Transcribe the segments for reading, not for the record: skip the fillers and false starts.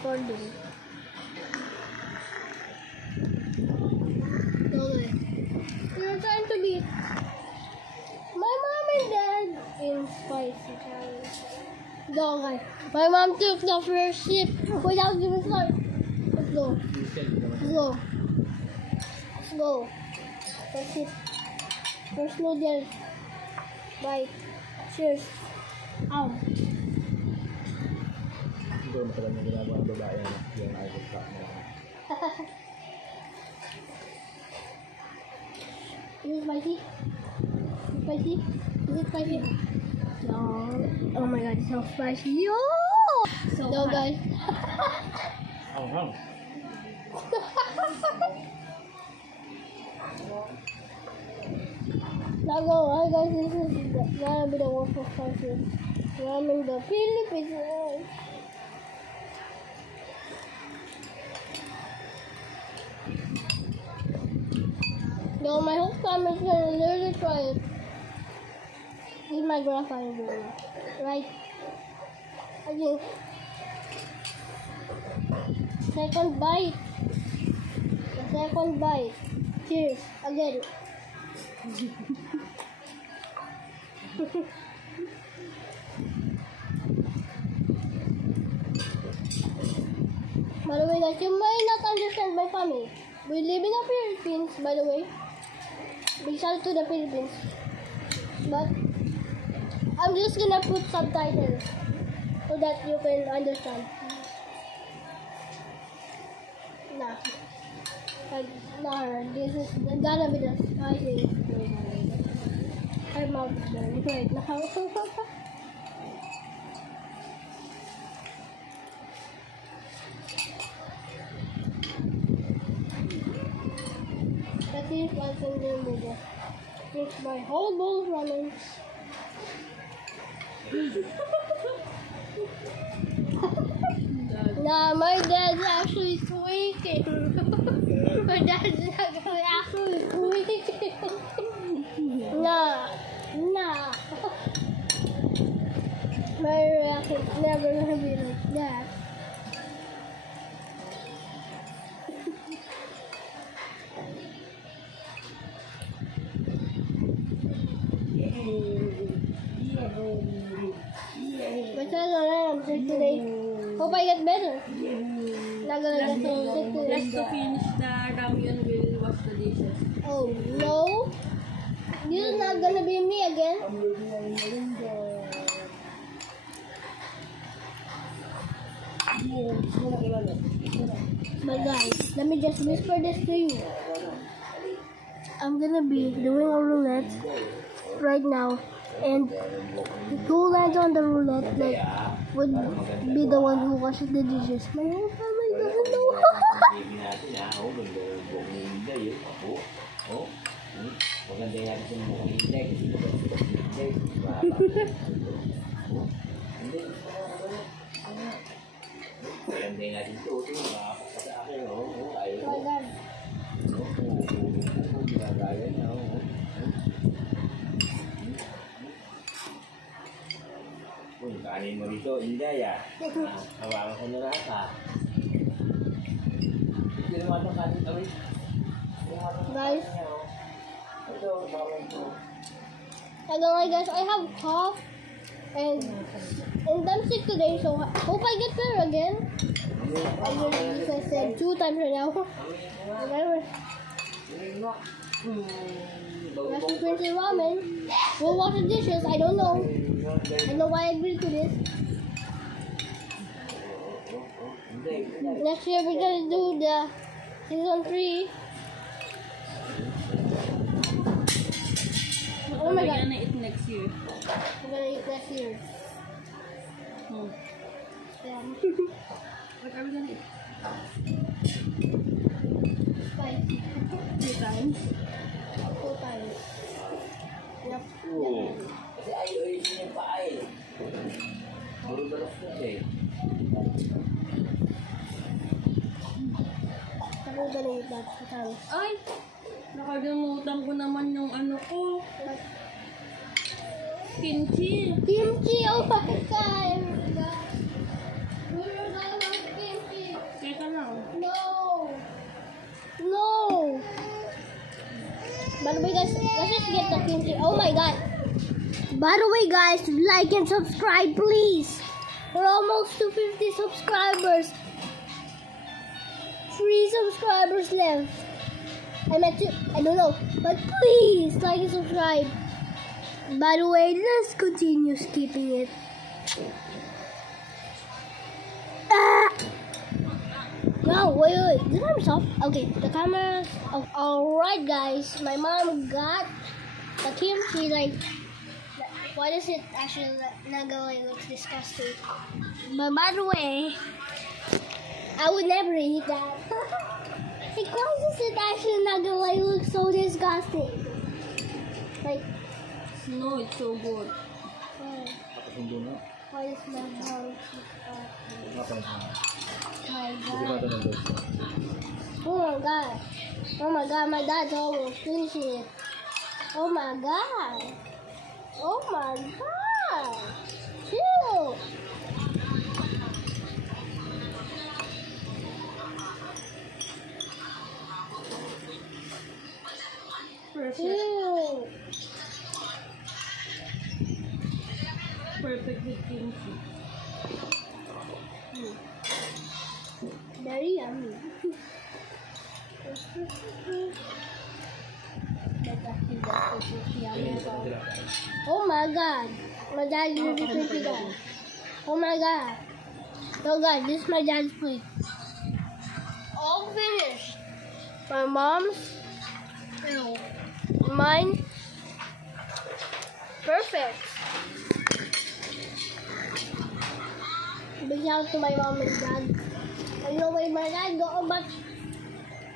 recording. Okay. We're trying to beat my mom and dad in spicy challenge. Go, guys. My mom took the first sip without giving start. Let's go. Let's go. Let's go. That's it. First noodle. Bye. Cheers. Ow. Siguro matagal na ginagawa ang babae yung idol shop mo. Is it spicy? Spicy? Is it spicy? No. Oh my god, it's so spicy. Yo! So no, guys. Hang. Now go, alright guys, this is gonna be the one for spicy. I'm in the Philippines. No, my whole family is gonna literally try it. This is my grandfather doing it. Right? I think. Second bite. The second bite. Cheers. Again. By the way, guys, you might not understand my family. We live in the Philippines, by the way. Big shout out to the Philippines. But I'm just gonna put subtitles so that you can understand. Nah. This is gonna be the spiciest. Her mouth is burning right now. That is what's in the middle. It's my whole bowl of ramen. Nah, my dad's actually squeaking. My dad's actually squeaking. Nah. My reaction's never gonna be like that. But I'm sick today. Hope I get better. Not gonna get so sick today. Just to finish the ramyun, we'll wash the dishes. Oh no! This is not gonna be me again. But guys, let me just whisper this to you. I'm gonna be doing a roulette right now, and who lands on the roulette would be the one who washes the dishes. My whole family doesn't know. Kanin mo dito, Inday ah. Hawakan ko na lahat ah. Hindi naman itong kanin kami. Guys, I don't know guys, I have cough and I'm sick today, so I hope I get better again. I already said 2 times right now. Whatever. Let's finish the ramen. We'll wash the dishes. I don't know. I don't know why I agreed to this. Next year we're gonna do the season 3. Oh my god. We're gonna eat next year. We're gonna eat next year. Yeah. What are we gonna eat? Spicy. 2 times. 2 times. Yep. Kasi ayaw-ayaw niya pa ay. Baro-baros na eh. We're gonna eat that 2 times. Ay! Nakalimutan ko naman yung ano ko. Kimchi. Kimchi! Oh my god! We were talking about kimchi get the kimchi. Oh my god. By the way, guys, like and subscribe, please. We're almost to 50 subscribers. 3 subscribers left. I don't know. But please, like and subscribe. By the way, let's continue skipping it. No, wait. The camera's off. Okay, the camera's off. Alright, guys. My mom got the kimchi. Like, why does it actually nagaway looks disgusting? But by the way, I would never eat that. Like, why does it actually nagaway look so disgusting? Like, No, it's so good. why does my mom look my god. Oh my god. Oh my god, my dad's almost finishing it. Oh my god. Oh my god. Chill. Perfect. Chill. Perfect with kimchi. Very yummy. Oh my god. My dad is really pretty guy. Oh my god. So guys, this is my dad's plate. All finished. My mom's. No. Mine. Perfect. Big shout out to my mom and dad. I know where my dad go, but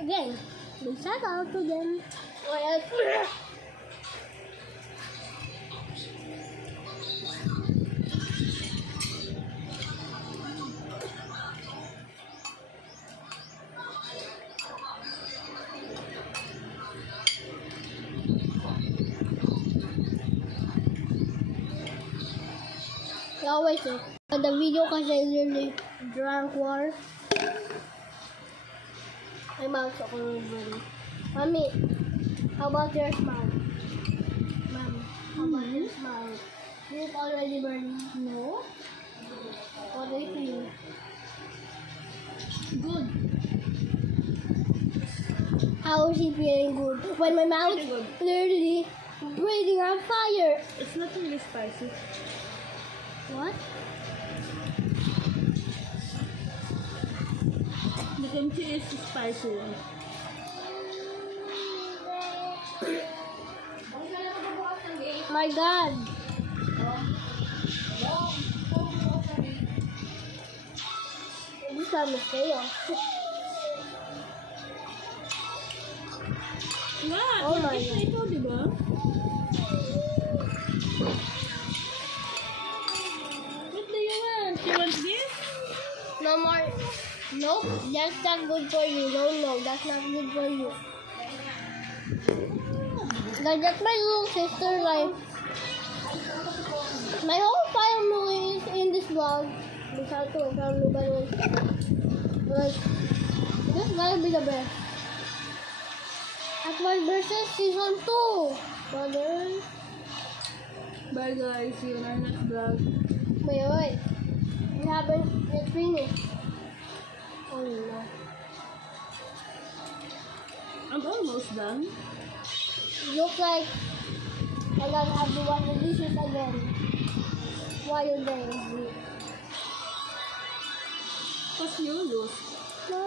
again, big shout out to them. Well, always say, the video kasi I really drank water. My mouth's so burning. Mommy, how about your smile? Mom, how about your smile? Is it already burning? No. What do you feel? Good. How is she feeling good? When my mouth literally breathing on fire. It's not really spicy. What? The kimchi is spicy. My God. This is a mistake. Yeah, Oh my it's ito, di ba? What do you want? You want this? No more. Nope, that's not good for you. No, that's not good for you. Like, that's my little sister. Like, my whole family is in this vlog. Besides my family, but like, this gotta be the best. Akbar versus season 2. Brothers. Bye guys, see you in our next vlog. Wait. It happened. It's finished. Oh no. I'm almost done. Looks like I gotta have to wash the dishes again. Why are they? Cause you lose. No,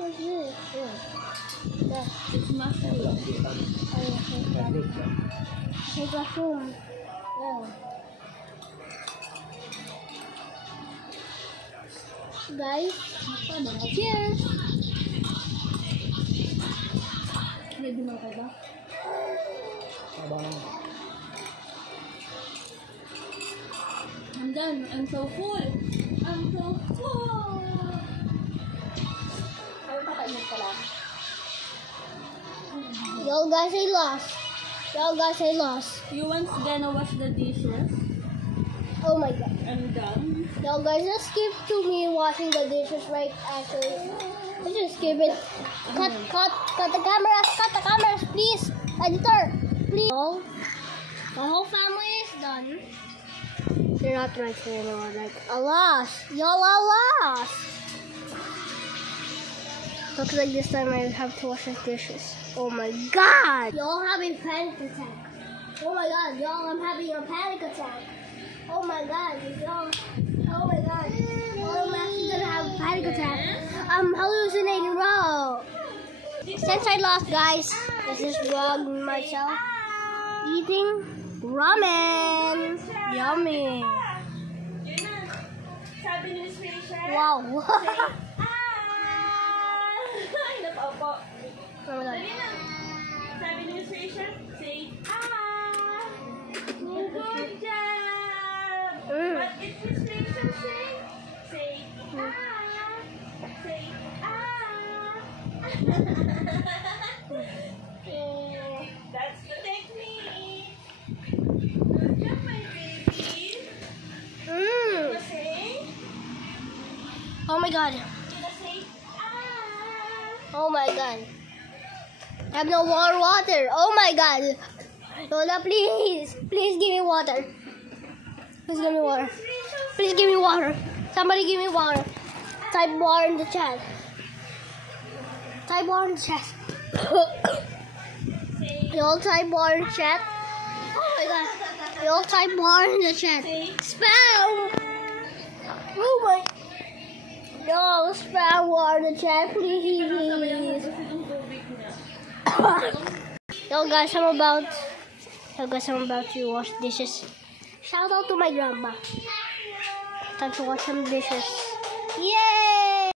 what's this? Yeah. It's mushroom. It's a spoon. Yeah. Guys, cheers! Ready na kayo ba? I'm done. I'm so full. I'm so full. Ay, pakainit ka lang. Yo guys, I lost. You once gonna wash the dishes? Oh my god. I'm done. Yo guys, just skip to me washing the dishes right after. Let's just skip it. Cut the cameras, please. Editor. please. Oh, my whole family is done. They're not right here anymore. Like, alas, y'all are lost. Looks like this time I have to wash the dishes. Oh my god! Y'all having panic attack. Oh my god, y'all, I'm having a panic attack. Oh my god, y'all. Oh my god. Oh, I'm actually gonna have a panic attack. I'm hallucinating, bro. Since I lost, guys, this is vlog myself eating ramen. Yummy. Wow. Oh my god. Sabi ni Miss Rachel, say, good job. But if Miss Rachel say, say, That's the technique. Good job, my baby. Say, Oh my god. say, Oh my god. I have no more water. Oh my god. Lola, please. Please give me water. Please give me water. Please give me water. Somebody give me water. Type water in the chat. Type water in the chat. You all type water in the chat. Oh my god. You all type water in the chat. Spam. Oh my. No, spam water in the chat, please. Yo guys, I'm about to wash dishes. Shout out to my grandma. Time to wash some dishes.